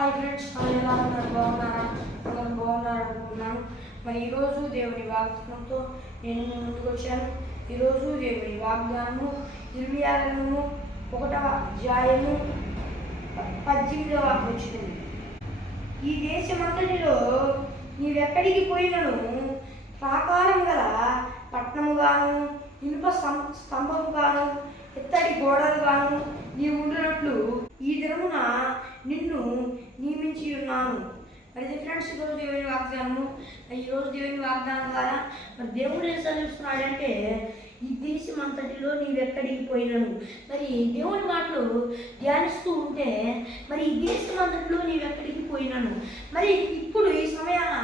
Hi friends, ఎలా ఉన్నారు? బాగున్నారా? అందరూ బాగున్నారు అనుకుంటున్నాను. మరి ఈరోజు దేవుని వాగ్దానంతో నేను మీ ముందుకు వచ్చాను. ఈరోజు దేవుని వాగ్దానము ఇర్మియా గ్రంథము 1వ అధ్యాయము 18వ వచనం. ఈ దేశమంతటిలో నీవెక్కడికి పోయినను ప్రాకారం గల పట్టణముగాను ఇనుప స్తంభముగాను ఎత్తడి గోడలుగాను నీవు ఉండినట్లు ఈ దినమున నిన్ను నియమించి ఉన్నాను. మరి ఫ్రెండ్స్, ఈరోజు దేవుని వాగ్దానము. ఈరోజు దేవుని వాగ్దానం ద్వారా మరి దేవుడు ఏం చదివిస్తున్నాడంటే, ఈ దేశం అంతటిలో నీవెక్కడికి పోయినను. మరి దేవుని మాటలు ధ్యానిస్తూ ఉంటే మరి ఈ దేశం అంతటిలో నీవెక్కడికి పోయినను. మరి ఇప్పుడు ఈ సమయాన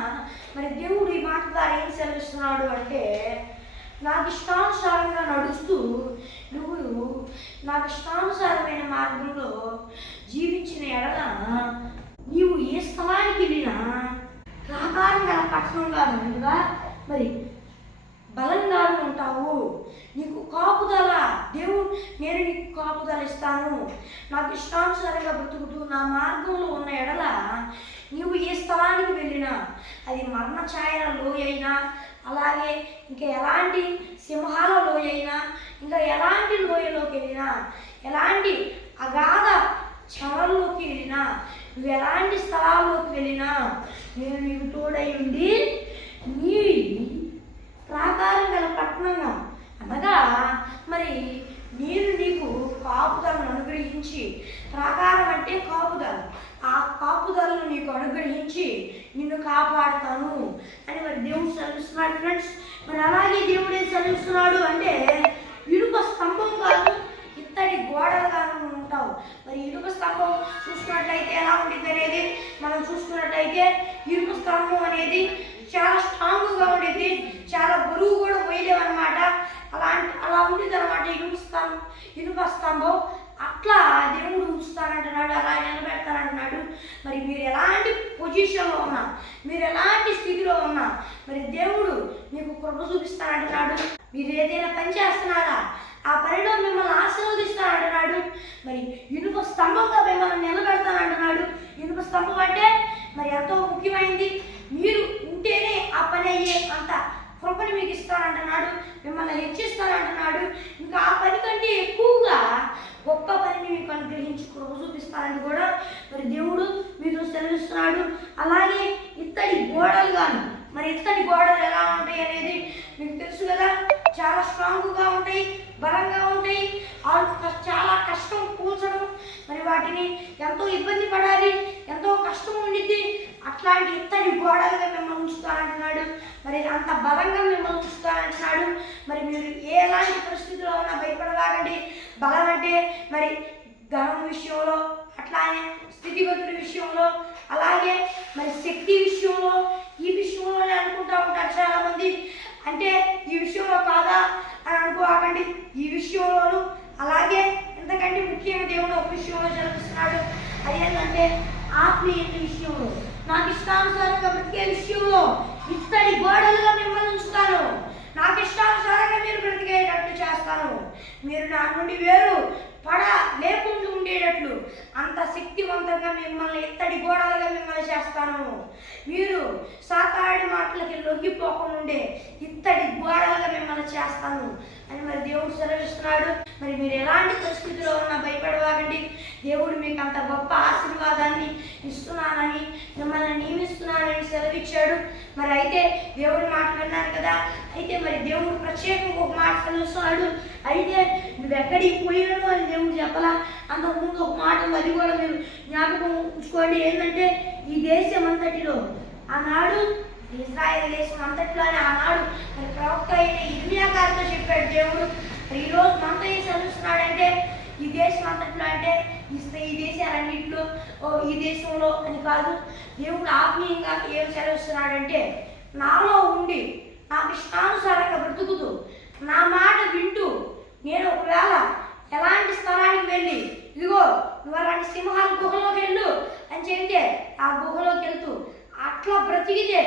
మరి దేవుడు ఈ మాట ద్వారా ఏం సెలవిస్తున్నాడు అంటే, నాకు ఇష్టానుసారంగా నడుస్తూ నువ్వు నాకు ఇష్టానుసారమైన మార్గంలో జీవించిన ఎడల నీవు ఏ స్థలానికి వెళ్ళినా ప్రాకారం గల పట్టణంగా ఉండగా మరి బలంగా ఉంటావు. నీకు కాపుదల, దేవుడు నేను నీకు కాపుదల ఇస్తాను. నాకు ఇష్టానుసారంగా బ్రతుకుతూ నా మార్గంలో ఉన్న ఎడల నీవు ఏ స్థలానికి వెళ్ళినా, అది మరణ ఛాయల లోయ అయినా, అలాగే ఇంకా ఎలాంటి సింహాల లోయ అయినా, ఇంకా ఎలాంటి లోయలోకి వెళ్ళినా, ఎలాంటి అగాధ చవరలోకి వెళ్ళినా, నువ్వు ఎలాంటి స్థలాల్లోకి వెళ్ళినా నేను నీకు తోడై ఉండి నీ ప్రాకారం గల పట్టణంగా అనగా మరి నేను నీకు కాపుదలను అనుగ్రహించి, ప్రాకారం అంటే కాపుదల, ఆ కాపుదలను నీకు అనుగ్రహించి నిన్ను కాపాడుతాను అని మరి దేవుడు సెలవిస్తున్నాడు ఫ్రెండ్స్. మరి అలాగే దేవుడు ఏం సెలవిస్తున్నాడు అంటే, ఇనుప స్తంభం కాదు ఇత్తడి గోడలుగాను ఉంటావు. మరి ఇనుప స్తంభం చూసుకున్నట్లయితే ఎలా ఉంటుంది అనేది మనం చూసుకున్నట్లయితే, ఇనుప స్తంభం అనేది చాలా స్ట్రాంగ్గా ఉండేది, చాలా బరువు కూడా పోయలేవు అనమాట. అలా ఉండేది అనమాట ఇనుప స్తంభం. అట్లా దేవుడు ఉంచుతానంటున్నాడు, అలా నిలబెడతానంటున్నాడు. మరి మీరు ఎలాంటి పొజిషన్లో ఉన్నా, మీరు ఎలాంటి స్థితిలో ఉన్నా మరి దేవుడు మీకు కృప చూపిస్తానంటున్నాడు. మీరు ఏదైనా పని చేస్తున్నారా, ఆ పనిలో మిమ్మల్ని ఆశీర్వదిస్తానంటున్నాడు. మరి ఇనుప స్తంభంగా మిమ్మల్ని నిలబెడతానంటున్నాడు. ఇనుప స్తంభం అంటే మరి ఎంతో ముఖ్యమైనది. మీరు ఉంటేనే ఆ పని అయ్యే అంత కృపని మీకు ఇస్తానంటున్నాడు, మిమ్మల్ని హెచ్చిస్తానంటున్నాడు. ఇంకా ఆ పని కంటే ఎక్కువగా గొప్ప పనిని మీకు అనుగ్రహించి కృప చూపిస్తానని కూడా మరి దేవుడు మీతో సెలవిస్తున్నాడు. అలాగే ఇత్తడి గోడలు కానీ, మరి ఇత్తడి గోడలు ఎలా ఉంటాయి అనేది మీకు తెలుసు కదా. చాలా స్ట్రాంగ్గా ఉంటాయి, బలంగా ఉంటాయి. చాలా కష్టం కూల్చడం, మరి వాటిని ఎంతో ఇబ్బంది పడాలి, ఎంతో కష్టం ఉండిద్ది. అట్లాంటి ఇత్తడి గోడలుగా మిమ్మల్ని ఉంచుతానంటున్నాడు. మరి అంత బలంగా మిమ్మల్ని ఉంచుతానంటున్నాడు. మరి మీరు ఎలాంటి పరిస్థితుల్లో ఉన్నా భయపడలాగండి. బలం అంటే మరి ధనం విషయంలో, అట్లానే స్థితిగతుల విషయంలో, అలాగే మరి శక్తి విషయంలో, ఈ విషయంలోనే అనుకుంటూ ఉంటారు చాలామంది. అంటే ఈ విషయంలో కాదా అని అనుకోకండి, ఈ విషయంలోనూ. అలాగే ఎందుకంటే ముఖ్యంగా దేవుడు ఒక విషయంలో చదివిస్తున్నాడు. అదేంటంటే ఆత్మీయత విషయంలో, నాకు ఇష్టానుసారంగా బ్రతికే విషయంలో ఇత్తడి గోడలుగా మిమ్మల్ని ఉంచుతాను. నాకు ఇష్టానుసారంగా మీరు బ్రతికేటట్లు చేస్తాను. మీరు నా నుండి వేరు లేకుండా ఉండేటట్లు అంత శక్తివంతంగా మిమ్మల్ని ఇత్తడి గోడలుగా మిమ్మల్ని చేస్తాను. మీరు సాతాడి మాటలకి లొంగిపోకుండా ఉండే ఇత్తడి గోడలుగా మిమ్మల్ని చేస్తాను అని మరి దేవుడు సెలవిస్తున్నాడు. మరి మీరు ఎలాంటి పరిస్థితిలో ఉన్నా భయపడవాకండి. దేవుడు మీకు అంత గొప్ప ఆశీర్వాదాన్ని ఇస్తున్నానని, మిమ్మల్ని నియమిస్తున్నానని సెలవిచ్చాడు. మరి అయితే దేవుడి మాట విన్నాను కదా, అయితే మరి దేవుడు ప్రత్యేకంగా ఒక మాట సెలవిస్తున్నాడు. అయితే నువ్వు ఎక్కడికి పోయినను అని దేవుడు చెప్పలా. అంతకుముందు ఒక మాట, అది కూడా మీరు జ్ఞాపకం ఉంచుకోండి. ఏంటంటే ఈ దేశం అంతటిలో ఆనాడు, ఇజ్రాయెల్ దేశం అంతటిలోనే ఆనాడు మరి ప్రవక్త అయిన ఇర్మియా గారితో చెప్పాడు దేవుడు. మరి ఈరోజు మనతో ఏం చదివిస్తున్నాడంటే, ఈ దేశం అంతట్లో అంటే ఈ దేశాలన్నింటిలో ఈ దేశంలో అని కాదు. దేవుడు ఆత్మీయంగా ఏం సెలవిస్తున్నాడంటే, నాలో ఉండి నాకు ఇష్టానుసారంగా బ్రతుకుతూ నా మాట వింటూ నేను ఒకవేళ ఎలాంటి స్థలానికి వెళ్ళి, ఇదిగో నువ్వు అలాంటి సింహాల గుహలోకి వెళ్ళు అని చెప్తే ఆ గుహలోకి వెళ్తూ అట్లా బ్రతికితే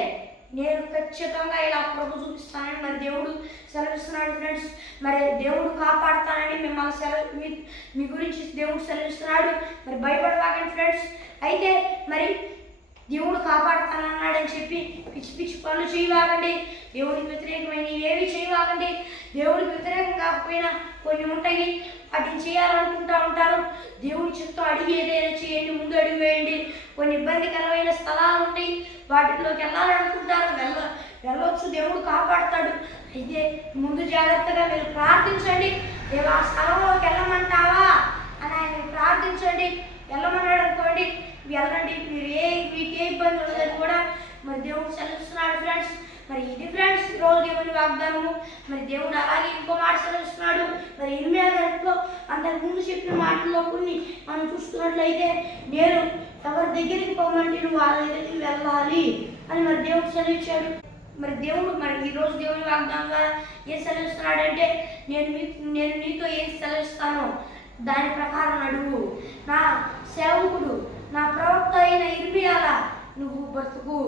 నేను ఖచ్చితంగా ఇలా కృప చూపిస్తానని మరి దేవుడు సెలవిస్తున్నాడు ఫ్రెండ్స్. మరి దేవుడు కాపాడుతానని మిమ్మల్ని మీ గురించి దేవుడు సెలవిస్తున్నాడు. మరి భయపడవాకండి ఫ్రెండ్స్. అయితే మరి దేవుడు కాపాడుతానన్నాడని చెప్పి పిచ్చి పిచ్చి పనులు చేయవాకండి. దేవుడికి వ్యతిరేకమైన ఏవి చేయవాకండి. దేవుడికి వ్యతిరేకం కాకపోయినా కొన్ని ఉంటాయి, వాటిని చేయాలనుకుంటా ఉంటారు. దేవుడి చిత్తం అడిగి ఏదైనా చేయండి, ముందు అడుగు వేయండి. కొన్ని ఇబ్బందికరమైన స్థలాలు ఉంటాయి, వాటిలోకి వెళ్ళాలనుకుంటారు, వెళ్ళవచ్చు, దేవుడు కాపాడుతాడు. అయితే ముందు జాగ్రత్తగా మీరు ప్రార్థించండి. దేవా ఆ స్థలంలోకి వెళ్ళమంటావా అని ఆయన ప్రార్థించండి. వెళ్ళమన్నాడు అనుకోండి, వెళ్ళండి. మీకు ఏ ఇబ్బంది ఉండదని కూడా మరి దేవుడు సెలవిస్తున్నాడు ఫ్రెండ్స్. మరి ఇది ఫ్రెండ్స్ ఈరోజు దేవుని వాగ్దానము. మరి దేవుడు అలాగే ఇంకో మాట సెలవిస్తున్నాడు. మరి ఇర్మియా గ్రంథంలో అంతకు ముందు చెప్పిన మాటల్లో కొన్ని మనం చూస్తున్నట్లయితే, నేను ఎవరి దగ్గరికి పోమంటే నువ్వు వాళ్ళ దగ్గరికి వెళ్ళాలి అని మరి దేవుడు సెలవిచ్చాడు. మరి దేవుడు మరి ఈరోజు దేవుని వాగ్దానంగా ఏం సెలవిస్తున్నాడంటే, నేను నీతో ఏం సెలవిస్తానో దాని ప్రకారం అడుగు. నా సేవకుడు నా ప్రవక్త అయిన ఇర్మియాలా నువ్వు బ్రతుకు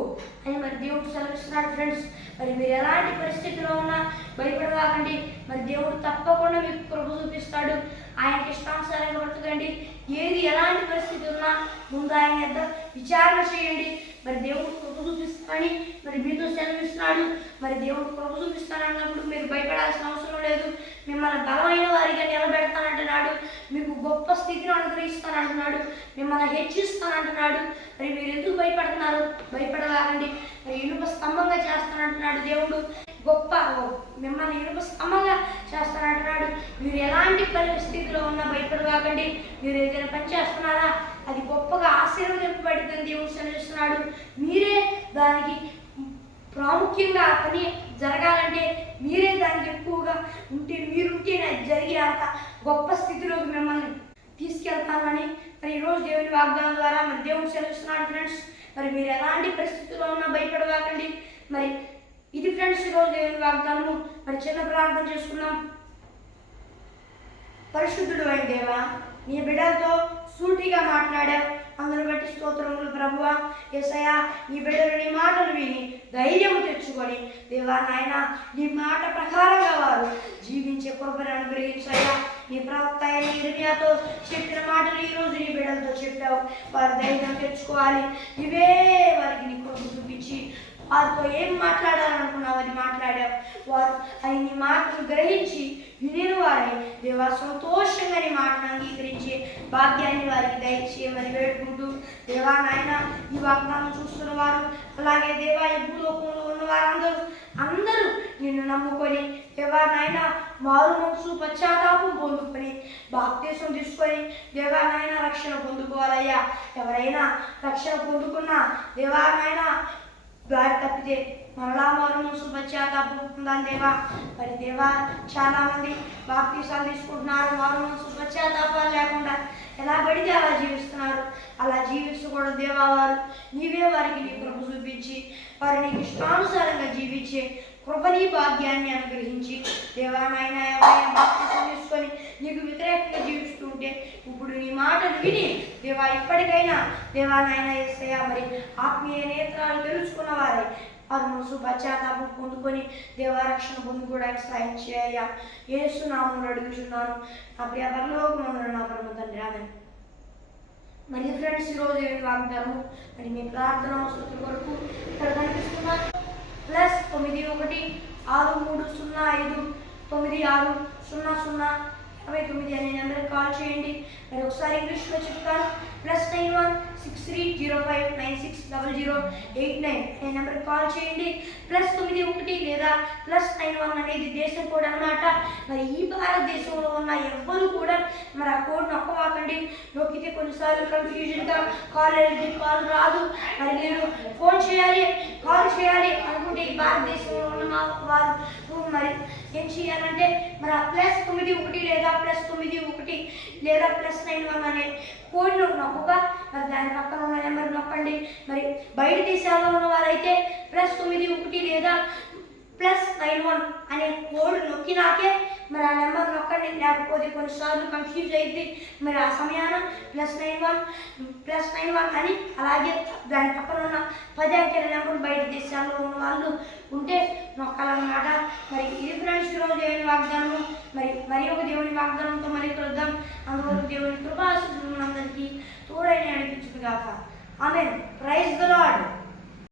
అని మరి దేవుడు సెలవిస్తున్నాడు ఫ్రెండ్స్. మరి మీరు ఎలాంటి పరిస్థితిలో ఉన్నా భయపడవాకండి. మరి దేవుడు తప్పకుండా మీకు కృప చూపిస్తాడు. ఆయనకి ఇష్టానుసారంగా బ్రతకండి. ఏది ఎలాంటి పరిస్థితి ఉన్నా ముందు ఆయన యొద్ద విచారణ చేయండి. మరి దేవుడు కృప చూపిస్తానని మరి మీతో సెలవిస్తున్నాడు. మరి దేవుడు కృప చూపిస్తానన్నప్పుడు మీరు భయపడాల్సిన అవసరం లేదు. మిమ్మల్ని బలమైన వారిగా నిలబెడతానంటున్నాడు. మీకు గొప్ప స్థితిని అనుగ్రహిస్తానంటున్నాడు. మిమ్మల్ని హెచ్చిస్తానంటున్నాడు. మరి మీరు ఎందుకు భయపడుతున్నారు? భయపడవాకండి. మరి ఇనుప స్తంభంగా చేస్తానంటున్నాడు దేవుడు. గొప్ప మిమ్మల్ని ఇనుప స్తంభంగా చేస్తానంటున్నాడు. మీరు ఎలాంటి పరిస్థితిలో ఉన్నా భయపడవాకండి. మీరు ఏదైనా పని చేస్తున్నారా, అది గొప్పగా ఆశీర్వదింపబడిందని దేవుడు సెలవిస్తున్నాడు. మీరే దానికి ప్రాముఖ్యంగా ఆ పని జరగాలంటే మీరే దానికి ఎక్కువగా మీరుంటే జరిగే అంత గొప్ప స్థితిలోకి మిమ్మల్ని తీసుకెళ్తానని మరి ఈరోజు దేవుని వాగ్దానం ద్వారా మరి దేవుడు సెలవిస్తున్నాడు ఫ్రెండ్స్. మరి మీరు ఎలాంటి పరిస్థితుల్లో ఉన్నా భయపడవాకండి. మరి ఇది ఫ్రెండ్స్ ఈరోజు దేవుని వాగ్దానము. మరి చిన్న ప్రార్థన చేసుకున్నాం. పరిశుద్ధుడు అయిన దేవా, నీ బిడ్డలతో సూటిగా మాట్లాడావు. అందరూ బట్టి స్తోత్రములు ప్రభువా. యేసయ్యా, నీ బిడ్డలు నీ మాటలు విని ధైర్యం తెచ్చుకొని దేవా నాయన నీ మాట ప్రకారంగా వారు జీవించే కృపను అనుగ్రహించయ్యా. నీ ప్రవక్త అయిన ఇర్మియాతో చెప్పిన మాటలు ఈరోజు నీ బిడ్డలతో చెప్పావు. వారు ధైర్యం తెచ్చుకోవాలి. ఇవే వారికి నీ కృప చూపించి వారితో ఏం మాట్లాడాలనుకున్నావు అది మాట్లాడావు. వారు అది నీ మాటను గ్రహించి వినిన వారి దేవా సంతోషంగా నీ మాటను అంగీకరించే భాగ్యాన్ని వారికి దయచేయమని వేడుకుంటూ దేవా నాయన ఈ వాగ్దానం చూస్తున్న వారు అలాగే దేవా ఈ భూలోకంలో ఉన్న వారందరూ నిన్ను నమ్ముకొని దేవా నాయన మారు మనసు పశ్చాత్తాపం పొందుకొని బాప్తీసం తీసుకొని దేవా నాయన రక్షణ పొందుకోవాలయ్యా. ఎవరైనా రక్షణ పొందుకున్నా దేవా నాయన దారి తప్పితే మరలా మారు మనసు పశ్చాత్తాపం పొందాలి దేవా. మరి దేవా చాలా మంది బాప్తీసాలు తీసుకుంటున్నారు, మారు మనసు పశ్చాత్తాపాలు లేకుండా ఎలా పడితే అలా జీవిస్తున్నారు. అలా జీవించకూడదు దేవా. వారు నీవే వారికి నీ కృప చూపించి వారు నీకు ఇష్టానుసారంగా జీవించే కృపని భాగ్యాన్ని అనుగ్రహించి దేవా నాయన ఎవరైనా బాప్తీసం తీసుకొని నీకు వ్యతిరేకంగా జీవిస్తుంటే ఇప్పుడు నీ మాటలు విని దేవా ఇప్పటికైనా దేవా నాయన యేసయ్యా మరి ఆత్మీయ నేత్రాలు తెలుసుకున్న వారే వారు మనసు పశ్చాత్తాపం పొందుకొని దేవారక్షణ పొందుకోవడానికి సాయం చేయ. యేసు నామమున అడుగుచున్నాను నా ప్రియ పరలోకమందున నా పరమ తండ్రి, ఆమేన్. మరి ఫ్రెండ్స్ ఈరోజు ఏమి వాగ్దానము మరి మీ ప్రార్థన అవసరం కొరకు ఇక్కడ కనిపిస్తున్నారు. +91 6305 9600 99 అనే నెంబర్కి కాల్ చేయండి. మరి ఒకసారి ఇంగ్లీష్లో చెప్తాను. +91 6305960089 అనే నెంబర్కి కాల్ చేయండి. +91 లేదా +91 అనేది దేశం కోడ్ అనమాట. మరి ఈ భారతదేశంలో ఉన్న ఎవ్వరూ కూడా మరి ఆ కోడ్ నొక్కవాకండి. నొక్కితే కొన్నిసార్లు కన్ఫ్యూజన్గా కాల్ రాదు. మరి మీరు ఫోన్ చేయాలి, కాల్ చేయాలి అనుకుంటే ఈ భారతదేశంలో ఉన్న వారు మరి ఏం చేయాలంటే మరి +91 లేదా +91 లేదా +91 అనే కోడ్ను నొక్కగా మరి దాని పక్కన ఉన్న నెంబర్ నొక్కండి. మరి బయట దేశాల్లో ఉన్న వారైతే +91 లేదా +91 అనే కోడ్ నొక్కినాకే మరి ఆ నెంబర్ నొక్కండి, లేకపోతే కొన్నిసార్లు కన్ఫ్యూజ్ అయితే మరి ఆ సమయాన +91 అని అలాగే దాని పక్కన ఉన్న 10 అంకెల నెంబర్ బయట దేశాల్లో ఉన్న వాళ్ళు ఉంటే నొక్కాలన్నమాట. మరి ఇది ఫ్రెండ్స్ ఈరోజు దేవుని వాగ్దానము. మరి ఒక దేవుని వాగ్దానంతో మరి కలుద్దాం. అందువరకు దేవుని కృపా ఆశీస్సులు మనందరికీ తోడైన నడిపించుగాక. ఆమేన్. Praise the lord.